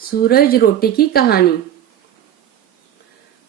सूरज रोटी की कहानी।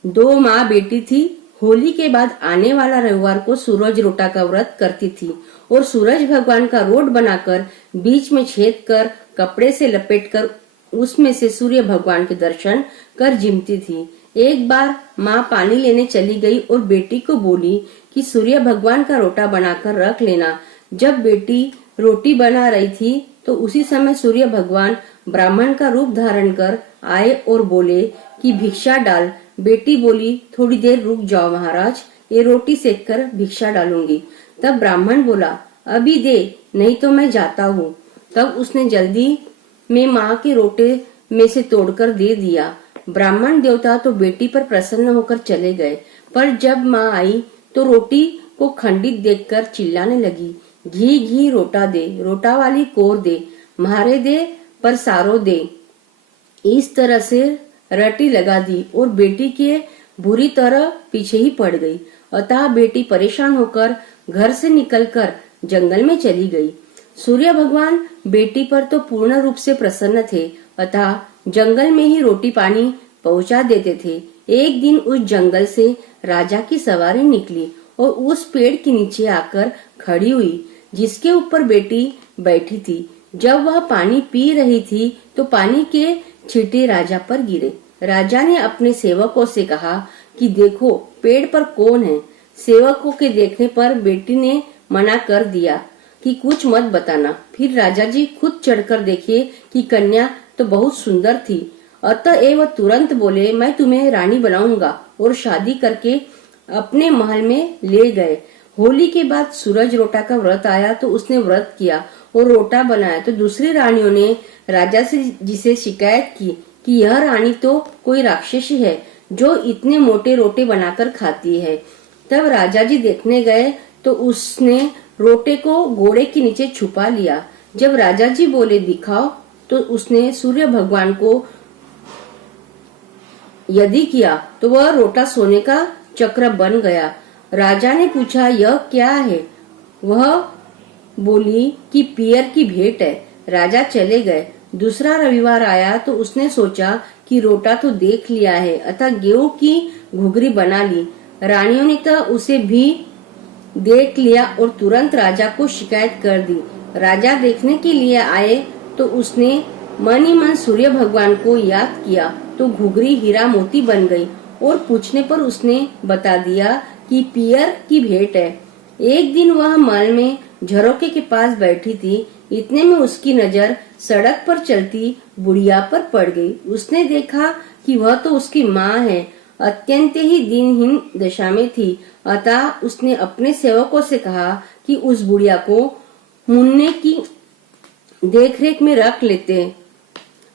दो माँ बेटी थी। होली के बाद आने वाला रविवार को सूरज रोटा का व्रत करती थी और सूरज भगवान का रोट बनाकर बीच में छेद कर कपड़े से लपेटकर उसमें से सूर्य भगवान के दर्शन कर जिमती थी। एक बार माँ पानी लेने चली गई और बेटी को बोली कि सूर्य भगवान का रोटा बनाकर रख लेना। जब बेटी रोटी बना रही थी तो उसी समय सूर्य भगवान ब्राह्मण का रूप धारण कर आए और बोले कि भिक्षा डाल। बेटी बोली, थोड़ी देर रुक जाओ महाराज, ये रोटी सेक कर भिक्षा डालूंगी। तब ब्राह्मण बोला, अभी दे, नहीं तो मैं जाता हूँ। तब उसने जल्दी में माँ के रोटे में से तोड़कर दे दिया। ब्राह्मण देवता तो बेटी पर प्रसन्न होकर चले गए, पर जब माँ आई तो रोटी को खंडित देखकर चिल्लाने लगी, घी घी रोटा दे, रोटा वाली कोर दे, म्हारे दे पर सारो दे। इस तरह से रटी लगा दी और बेटी के बुरी तरह पीछे ही पड़ गई। अतः बेटी परेशान होकर घर से निकलकर जंगल में चली गई। सूर्य भगवान बेटी पर तो पूर्ण रूप से प्रसन्न थे, अतः जंगल में ही रोटी पानी पहुंचा देते थे। एक दिन उस जंगल से राजा की सवारी निकली और उस पेड़ के नीचे आकर खड़ी हुई जिसके ऊपर बेटी बैठी थी। जब वह पानी पी रही थी तो पानी के छींटे राजा पर गिरे। राजा ने अपने सेवकों से कहा कि देखो पेड़ पर कौन है। सेवकों के देखने पर बेटी ने मना कर दिया कि कुछ मत बताना। फिर राजा जी खुद चढ़कर देखे कि कन्या तो बहुत सुंदर थी। अतएव तुरंत बोले, मैं तुम्हें रानी बनाऊंगा, और शादी करके अपने महल में ले गए। होली के बाद सूरज रोटा का व्रत आया तो उसने व्रत किया और रोटा बनाया तो दूसरी रानियों ने राजा से जिसे शिकायत की कि यह रानी तो कोई राक्षसी है जो इतने मोटे रोटे बनाकर खाती है। तब राजा जी देखने गए तो उसने रोटे को घोड़े के नीचे छुपा लिया। जब राजा जी बोले दिखाओ तो उसने सूर्य भगवान को यदि किया तो वह रोटा सोने का चक्र बन गया। राजा ने पूछा, यह क्या है? वह बोली कि पियर की भेंट है। राजा चले गए। दूसरा रविवार आया तो उसने सोचा कि रोटा तो देख लिया है, अतः गेहूं की घुघरी बना ली। रानियों ने तो उसे भी देख लिया और तुरंत राजा को शिकायत कर दी। राजा देखने के लिए आए तो उसने मन ही मन सूर्य भगवान को याद किया तो घुघरी हीरा मोती बन गई और पूछने पर उसने बता दिया कि पियर की भेंट है। एक दिन वह महल में झरोके के पास बैठी थी। इतने में उसकी नजर सड़क पर चलती बुढ़िया पर पड़ गई। उसने देखा कि वह तो उसकी माँ है। अत्यंत ही दिनहीन दशा में थी, अतः उसने अपने सेवकों से कहा कि उस बुढ़िया को मुन्ने की देखरेख में रख लेते।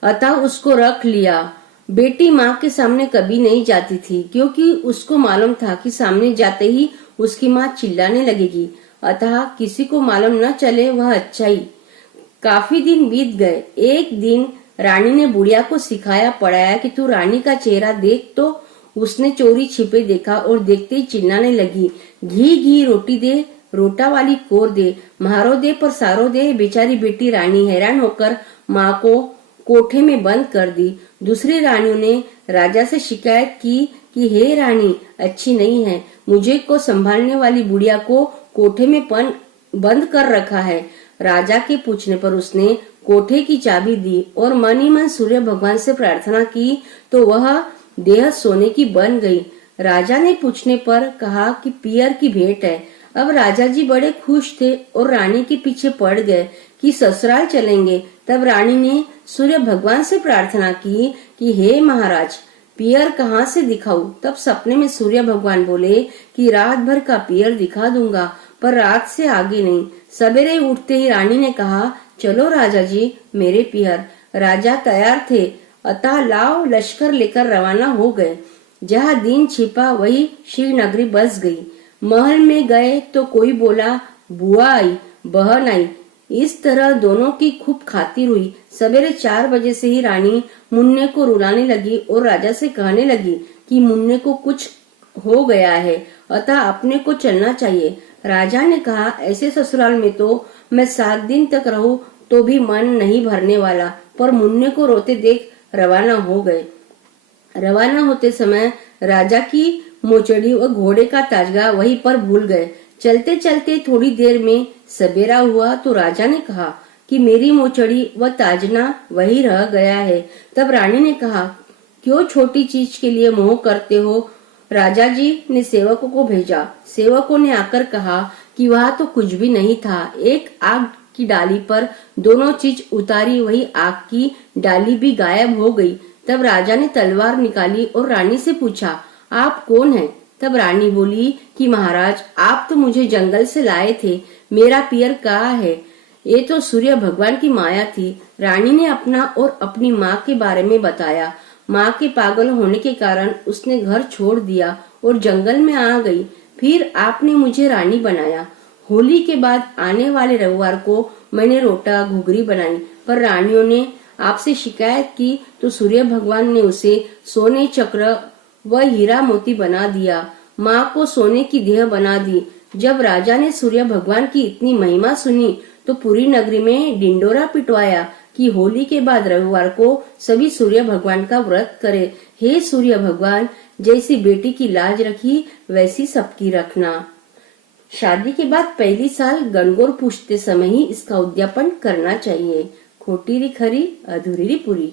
अतः उसको रख लिया। बेटी माँ के सामने कभी नहीं जाती थी क्योंकि उसको मालूम था कि सामने जाते ही उसकी माँ चिल्लाने लगेगी, अतः किसी को मालूम न चले वह अच्छा ही। काफी दिन बीत गए। एक दिन रानी ने बुढ़िया को सिखाया पढ़ाया कि तू रानी का चेहरा देख। तो उसने चोरी छिपे देखा और देखते ही चिल्लाने लगी, घी घी रोटी दे, रोटा वाली कोर दे, म्हारो दे पर सारो दे। बेचारी बेटी रानी हैरान होकर माँ को कोठे में बंद कर दी। दूसरी रानियों ने राजा से शिकायत की कि हे रानी, अच्छी नहीं है, मुझे को संभालने वाली बुढ़िया को कोठे में बंद कर रखा है। राजा के पूछने पर उसने कोठे की चाबी दी और मन ही मन सूर्य भगवान से प्रार्थना की तो वह देह सोने की बन गई। राजा ने पूछने पर कहा कि पियर की भेंट है। अब राजा जी बड़े खुश थे और रानी के पीछे पड़ गए कि ससुराल चलेंगे। तब रानी ने सूर्य भगवान से प्रार्थना की कि हे महाराज, पियर कहाँ से दिखाऊं? तब सपने में सूर्य भगवान बोले कि रात भर का पियर दिखा दूंगा, पर रात से आगे नहीं। सवेरे उठते ही रानी ने कहा, चलो राजा जी मेरे पियर। राजा तैयार थे, अतः लाव लश्कर लेकर रवाना हो गए। जहाँ दिन छिपा वही श्रीनगरी बस गई। महल में गए तो कोई बोला बुआ आई, बहन आई। इस तरह दोनों की खूब खातिर हुई। सवेरे 4 बजे से ही रानी मुन्ने को रुलाने लगी और राजा से कहने लगी कि मुन्ने को कुछ हो गया है, अतः अपने को चलना चाहिए। राजा ने कहा, ऐसे ससुराल में तो मैं 7 दिन तक रहूं तो भी मन नहीं भरने वाला, पर मुन्ने को रोते देख रवाना हो गए। रवाना होते समय राजा की मोचड़ी व घोड़े का ताजगा वहीं पर भूल गए। चलते चलते थोड़ी देर में सवेरा हुआ तो राजा ने कहा कि मेरी मोचड़ी व ताजना वही रह गया है। तब रानी ने कहा, क्यों छोटी चीज के लिए मोह करते हो? राजा जी ने सेवकों को भेजा। सेवकों ने आकर कहा कि वह तो कुछ भी नहीं था। एक आग की डाली पर दोनों चीज उतारी, वही आग की डाली भी गायब हो गई। तब राजा ने तलवार निकाली और रानी से पूछा, आप कौन हैं? तब रानी बोली कि महाराज, आप तो मुझे जंगल से लाए थे, मेरा पियर कहाँ है? ये तो सूर्य भगवान की माया थी। रानी ने अपना और अपनी माँ के बारे में बताया। माँ के पागल होने के कारण उसने घर छोड़ दिया और जंगल में आ गई। फिर आपने मुझे रानी बनाया। होली के बाद आने वाले रविवार को मैंने रोटा घुघरी बनाई, पर रानियों ने आपसे शिकायत की तो सूर्य भगवान ने उसे सोने चक्र व हीरा मोती बना दिया। माँ को सोने की देह बना दी। जब राजा ने सूर्य भगवान की इतनी महिमा सुनी तो पूरी नगरी में डिंडोरा पिटवाया कि होली के बाद रविवार को सभी सूर्य भगवान का व्रत करे। हे सूर्य भगवान, जैसी बेटी की लाज रखी वैसी सबकी रखना। शादी के बाद पहली साल गणगौर पूछते समय ही इसका उद्यापन करना चाहिए। खोटी री खरी, अधूरी री पूरी।